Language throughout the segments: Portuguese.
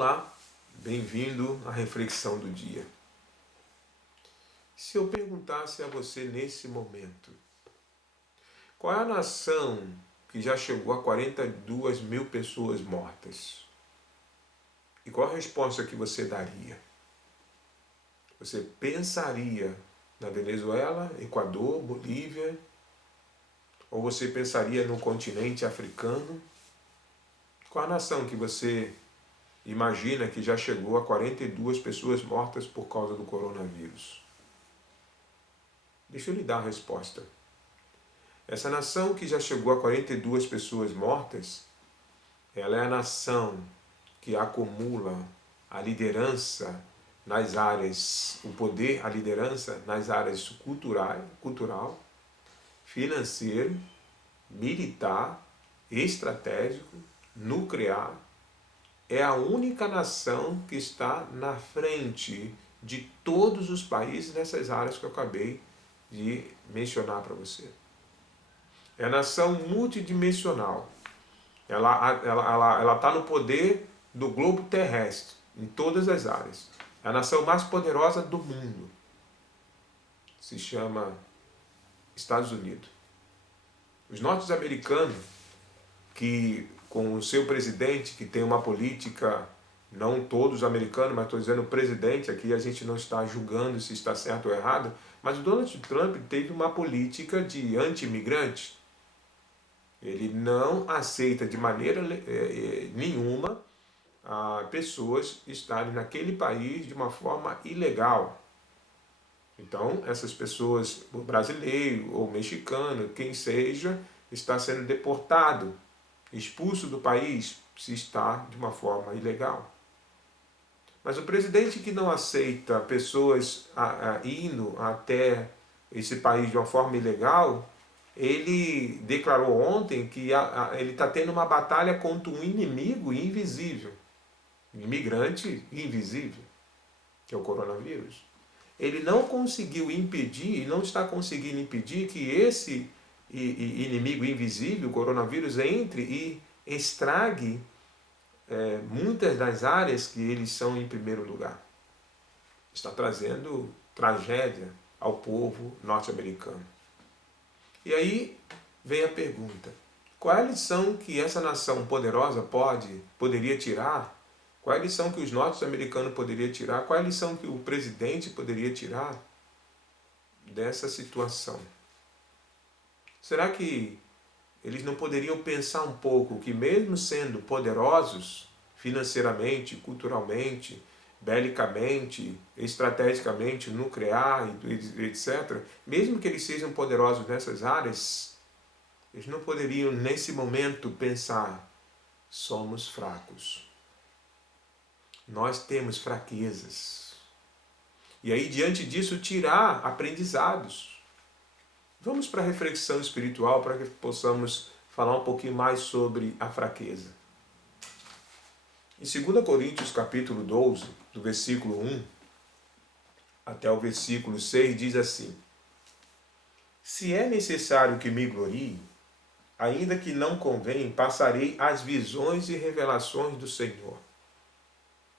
Olá, bem-vindo à reflexão do dia. Se eu perguntasse a você nesse momento, qual é a nação que já chegou a 42 mil pessoas mortas? E qual a resposta que você daria? Você pensaria na Venezuela, Equador, Bolívia? Ou você pensaria no continente africano? Qual a nação que você imagina que já chegou a 42 pessoas mortas por causa do coronavírus? Deixa eu lhe dar a resposta. Essa nação que já chegou a 42 pessoas mortas, ela é a nação que acumula a liderança nas áreas, o poder, a liderança nas áreas cultural, financeiro, militar, estratégico, nuclear. É a única nação que está na frente de todos os países nessas áreas que eu acabei de mencionar para você. É a nação multidimensional. Ela está no poder do globo terrestre, em todas as áreas. É a nação mais poderosa do mundo. Se chama Estados Unidos. Os norte-americanos, que com o seu presidente, que tem uma política, não todos americanos, mas estou dizendo o presidente, aqui a gente não está julgando se está certo ou errado, mas o Donald Trump teve uma política de anti-imigrante. Ele não aceita de maneira nenhuma pessoas estarem naquele país de uma forma ilegal. Então, essas pessoas, brasileiro ou mexicano, quem seja, está sendo deportado, expulso do país se está de uma forma ilegal. Mas o presidente que não aceita pessoas indo até esse país de uma forma ilegal, ele declarou ontem que ele está tendo uma batalha contra um inimigo invisível, imigrante invisível, que é o coronavírus. Ele não conseguiu impedir, e não está conseguindo impedir que esse inimigo invisível, o coronavírus, entre e estrague muitas das áreas que eles são em primeiro lugar. Está trazendo tragédia ao povo norte-americano. E aí vem a pergunta: qual é a lição que essa nação poderosa poderia tirar? Qual é a lição que os norte-americanos poderiam tirar? Qual é a lição que o presidente poderia tirar dessa situação? Será que eles não poderiam pensar um pouco que, mesmo sendo poderosos financeiramente, culturalmente, belicamente, estrategicamente, nuclear, etc., mesmo que eles sejam poderosos nessas áreas, eles não poderiam, nesse momento, pensar: somos fracos. Nós temos fraquezas. E aí, diante disso, tirar aprendizados. Vamos para a reflexão espiritual para que possamos falar um pouquinho mais sobre a fraqueza. Em 2 Coríntios capítulo 12, do versículo 1 até o versículo 6, diz assim: se é necessário que me glorie, ainda que não convém, passarei as visões e revelações do Senhor.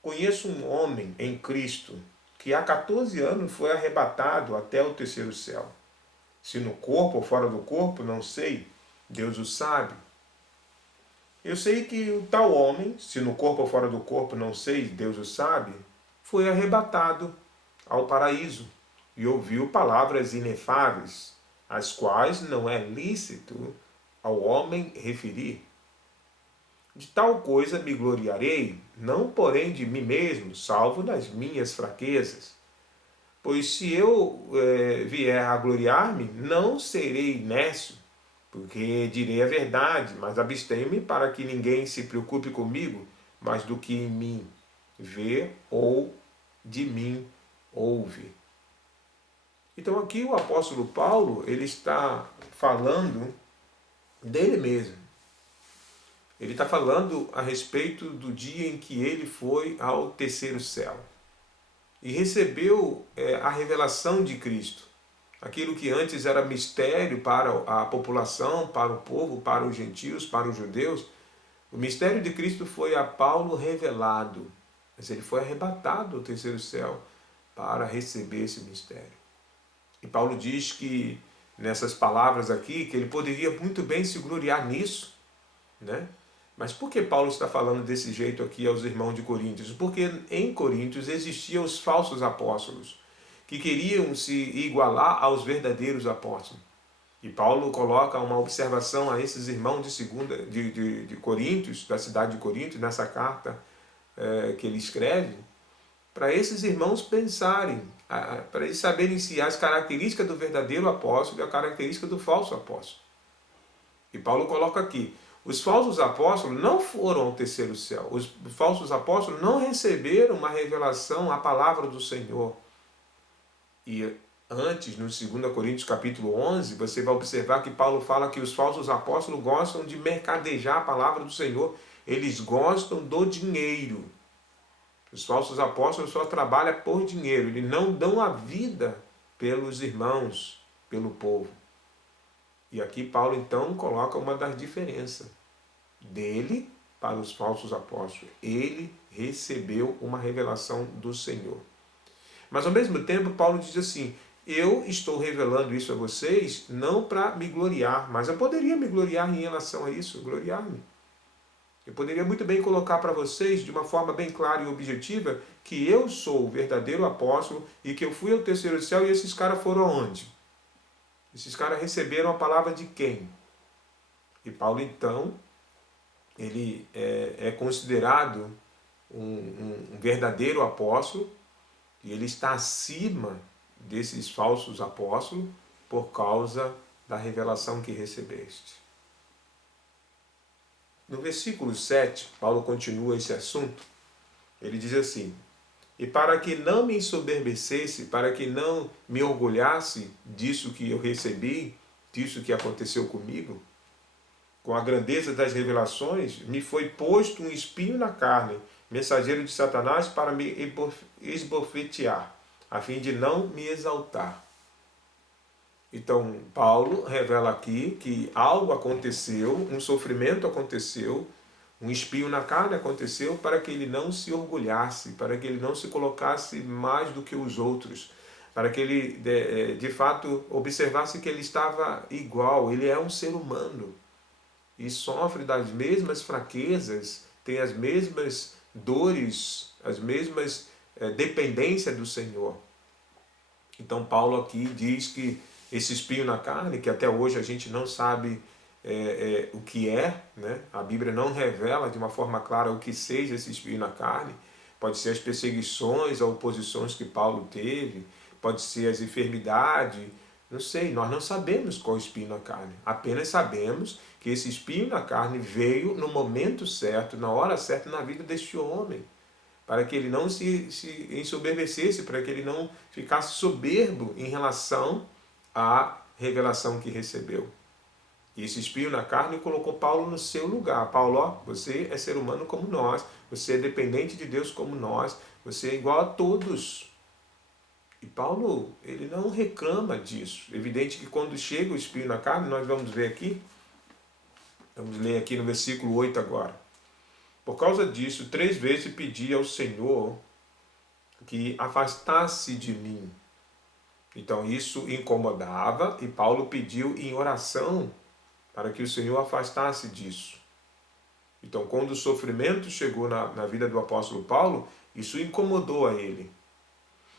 Conheço um homem em Cristo que há 14 anos foi arrebatado até o terceiro céu. Se no corpo ou fora do corpo, não sei, Deus o sabe. Eu sei que o tal homem, se no corpo ou fora do corpo, não sei, Deus o sabe, foi arrebatado ao paraíso e ouviu palavras inefáveis, as quais não é lícito ao homem referir. De tal coisa me gloriarei, não porém de mim mesmo, salvo nas minhas fraquezas. Pois se eu vier a gloriar-me, não serei nécio, porque direi a verdade, mas abstenho-me para que ninguém se preocupe comigo, mais do que em mim vê ou de mim ouve. Então aqui o apóstolo Paulo, ele está falando dele mesmo. Ele está falando a respeito do dia em que ele foi ao terceiro céu e recebeu a revelação de Cristo. Aquilo que antes era mistério para a população, para o povo, para os gentios, para os judeus, o mistério de Cristo foi a Paulo revelado. mas ele foi arrebatado ao terceiro céu para receber esse mistério. E Paulo diz que, nessas palavras aqui, que ele poderia muito bem se gloriar nisso, né? Mas por que Paulo está falando desse jeito aqui aos irmãos de Coríntios? Porque em Coríntios existiam os falsos apóstolos, que queriam se igualar aos verdadeiros apóstolos. E Paulo coloca uma observação a esses irmãos de Coríntios, da cidade de Coríntios, nessa carta que ele escreve, para esses irmãos pensarem, para eles saberem se as características do verdadeiro apóstolo e a característica do falso apóstolo. E Paulo coloca aqui, os falsos apóstolos não foram ao terceiro céu, os falsos apóstolos não receberam uma revelação, a palavra do Senhor. E antes, no 2 Coríntios capítulo 11, você vai observar que Paulo fala que os falsos apóstolos gostam de mercadejar a palavra do Senhor, eles gostam do dinheiro. Os falsos apóstolos só trabalham por dinheiro, eles não dão a vida pelos irmãos, pelo povo. E aqui Paulo então coloca uma das diferenças dele para os falsos apóstolos. Ele recebeu uma revelação do Senhor. Mas ao mesmo tempo Paulo diz assim, eu estou revelando isso a vocês não para me gloriar, mas eu poderia me gloriar em relação a isso, gloriar-me. Eu poderia muito bem colocar para vocês, de uma forma bem clara e objetiva, que eu sou o verdadeiro apóstolo e que eu fui ao terceiro céu e esses caras foram aonde? Esses caras receberam a palavra de quem? E Paulo, então, ele é considerado um verdadeiro apóstolo e ele está acima desses falsos apóstolos por causa da revelação que recebeste. No versículo 7, Paulo continua esse assunto. Ele diz assim, e para que não me ensoberbecesse, para que não me orgulhasse disso que eu recebi, disso que aconteceu comigo, com a grandeza das revelações, me foi posto um espinho na carne, mensageiro de Satanás para me esbofetear, a fim de não me exaltar. Então, Paulo revela aqui que algo aconteceu, um sofrimento aconteceu, um espinho na carne aconteceu para que ele não se orgulhasse, para que ele não se colocasse mais do que os outros, para que ele, de fato, observasse que ele estava igual, ele é um ser humano e sofre das mesmas fraquezas, tem as mesmas dores, as mesmas dependências do Senhor. Então, Paulo aqui diz que esse espinho na carne, que até hoje a gente não sabe o que é, né? A Bíblia não revela de uma forma clara o que seja esse espinho na carne. Pode ser as perseguições, as oposições que Paulo teve, pode ser as enfermidades, não sei, nós não sabemos qual é o espinho na carne. Apenas sabemos que esse espinho na carne veio no momento certo, na hora certa na vida deste homem, para que ele não se ensoberbecesse, para que ele não ficasse soberbo em relação à revelação que recebeu. E esse espinho na carne colocou Paulo no seu lugar. Paulo, ó, você é ser humano como nós, você é dependente de Deus como nós, você é igual a todos. E Paulo, ele não reclama disso. Evidente que quando chega o espinho na carne, nós vamos ver aqui, vamos ler aqui no versículo 8 agora. Por causa disso, 3 vezes pedi ao Senhor que afastasse de mim. Então isso incomodava e Paulo pediu em oração para que o Senhor afastasse disso. Então quando o sofrimento chegou na vida do apóstolo Paulo, isso incomodou a ele.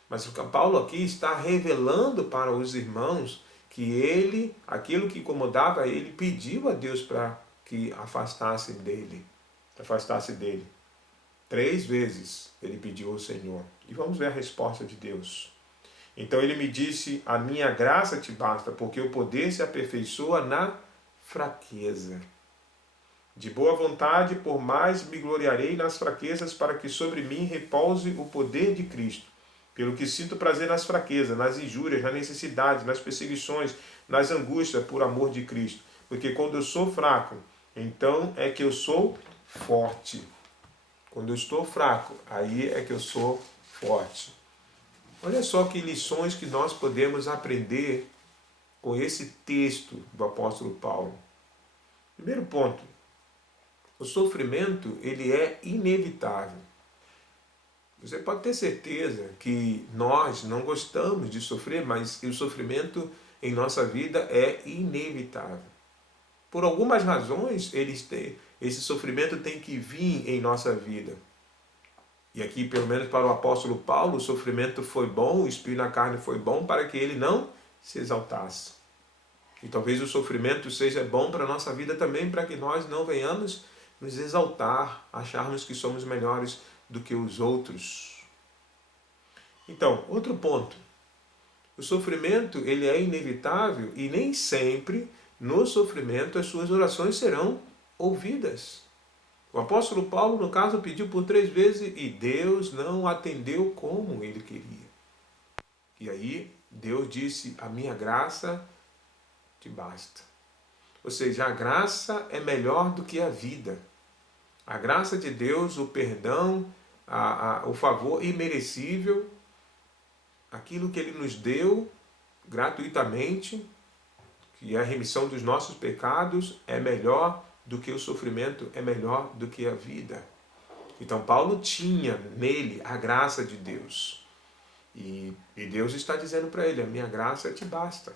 Mas Paulo aqui está revelando para os irmãos que ele, aquilo que incomodava ele, pediu a Deus para que afastasse dele. 3 vezes ele pediu ao Senhor. E vamos ver a resposta de Deus. Então ele me disse, a minha graça te basta, porque o poder se aperfeiçoa na fraqueza. De boa vontade, por mais me gloriarei nas fraquezas, para que sobre mim repouse o poder de Cristo. Pelo que sinto prazer nas fraquezas, nas injúrias, nas necessidades, nas perseguições, nas angústias, por amor de Cristo. Porque quando eu sou fraco, então é que eu sou forte. Quando eu estou fraco, aí é que eu sou forte. Olha só que lições que nós podemos aprender com esse texto do apóstolo Paulo. Primeiro ponto, o sofrimento ele é inevitável. Você pode ter certeza que nós não gostamos de sofrer, mas o sofrimento em nossa vida é inevitável. Por algumas razões, esse sofrimento tem que vir em nossa vida. E aqui, pelo menos para o apóstolo Paulo, o sofrimento foi bom, o espinho na carne foi bom para que ele não se exaltasse. E talvez o sofrimento seja bom para a nossa vida também, para que nós não venhamos nos exaltar, acharmos que somos melhores do que os outros. Então, outro ponto. O sofrimento, ele é inevitável e nem sempre no sofrimento as suas orações serão ouvidas. O apóstolo Paulo, no caso, pediu por 3 vezes e Deus não atendeu como ele queria. E aí Deus disse, a minha graça te basta. Ou seja, a graça é melhor do que a vida. A graça de Deus, o perdão, o favor imerecível, aquilo que Ele nos deu gratuitamente, que é a remissão dos nossos pecados, é melhor do que o sofrimento, é melhor do que a vida. Então Paulo tinha nele a graça de Deus. E Deus está dizendo para ele, a minha graça te basta.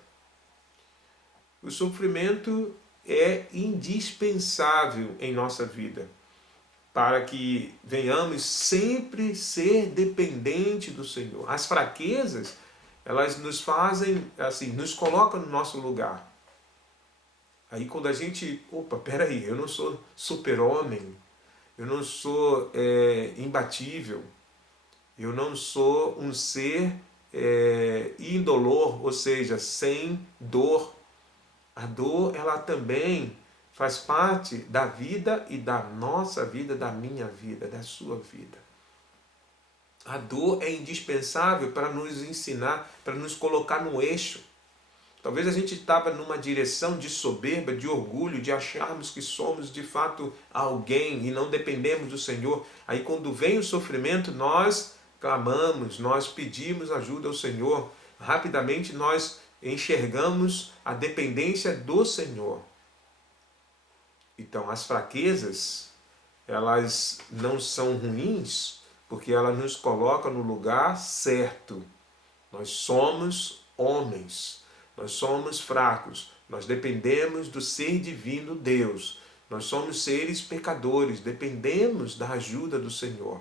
O sofrimento é indispensável em nossa vida, para que venhamos sempre ser dependente do Senhor. As fraquezas, elas nos fazem, assim, nos colocam no nosso lugar. Aí quando a gente, peraí, eu não sou super-homem, eu não sou imbatível, eu não sou um ser indolor, ou seja, sem dor. A dor, ela também faz parte da vida e da nossa vida, da minha vida, da sua vida. A dor é indispensável para nos ensinar, para nos colocar no eixo. Talvez a gente estava numa direção de soberba, de orgulho, de acharmos que somos de fato alguém e não dependemos do Senhor. Aí quando vem o sofrimento, nós clamamos, nós pedimos ajuda ao Senhor. Rapidamente nós enxergamos a dependência do Senhor. Então as fraquezas, elas não são ruins, porque elas nos colocam no lugar certo. Nós somos homens. Nós somos fracos, nós dependemos do ser divino Deus. Nós somos seres pecadores, dependemos da ajuda do Senhor.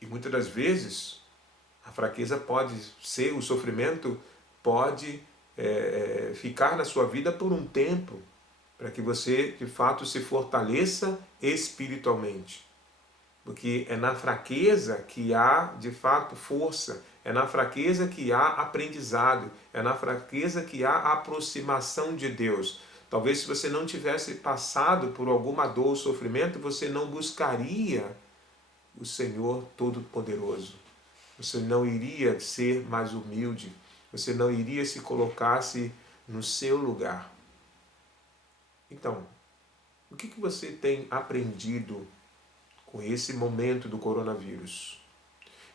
E muitas das vezes, a fraqueza pode ser, o sofrimento pode ficar na sua vida por um tempo, para que você, de fato, se fortaleça espiritualmente. Porque é na fraqueza que há, de fato, força. É na fraqueza que há aprendizado. É na fraqueza que há aproximação de Deus. Talvez se você não tivesse passado por alguma dor ou sofrimento, você não buscaria o Senhor Todo-Poderoso. Você não iria ser mais humilde. Você não iria se colocar-se no seu lugar. Então, o que você tem aprendido com esse momento do coronavírus?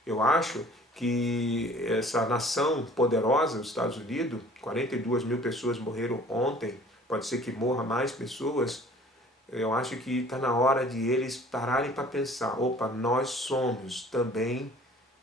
Eu acho que essa nação poderosa, os Estados Unidos, 42 mil pessoas morreram ontem, pode ser que morra mais pessoas, eu acho que está na hora de eles pararem para pensar, nós somos também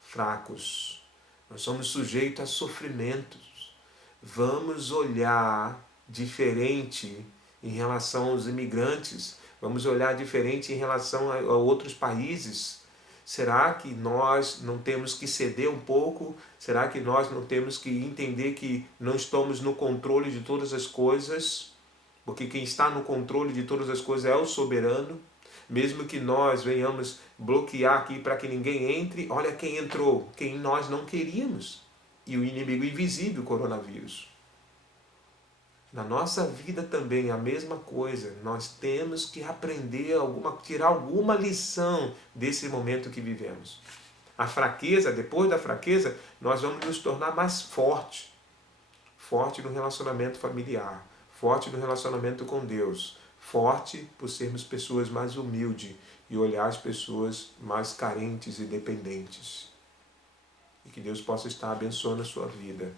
fracos, nós somos sujeitos a sofrimentos, vamos olhar diferente em relação aos imigrantes, vamos olhar diferente em relação a outros países. Será que nós não temos que ceder um pouco? Será que nós não temos que entender que não estamos no controle de todas as coisas? Porque quem está no controle de todas as coisas é o soberano. Mesmo que nós venhamos bloquear aqui para que ninguém entre, olha quem entrou, quem nós não queríamos. E o inimigo invisível, o coronavírus. Na nossa vida também é a mesma coisa. Nós temos que aprender tirar alguma lição desse momento que vivemos. A fraqueza, depois da fraqueza, nós vamos nos tornar mais fortes. Forte no relacionamento familiar, forte no relacionamento com Deus, forte por sermos pessoas mais humildes e olhar as pessoas mais carentes e dependentes. E que Deus possa estar abençoando a sua vida.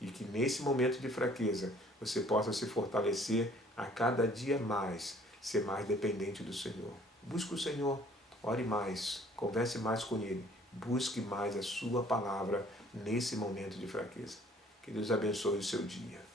E que nesse momento de fraqueza você possa se fortalecer a cada dia mais, ser mais dependente do Senhor. Busque o Senhor, ore mais, converse mais com Ele, busque mais a sua palavra nesse momento de fraqueza. Que Deus abençoe o seu dia.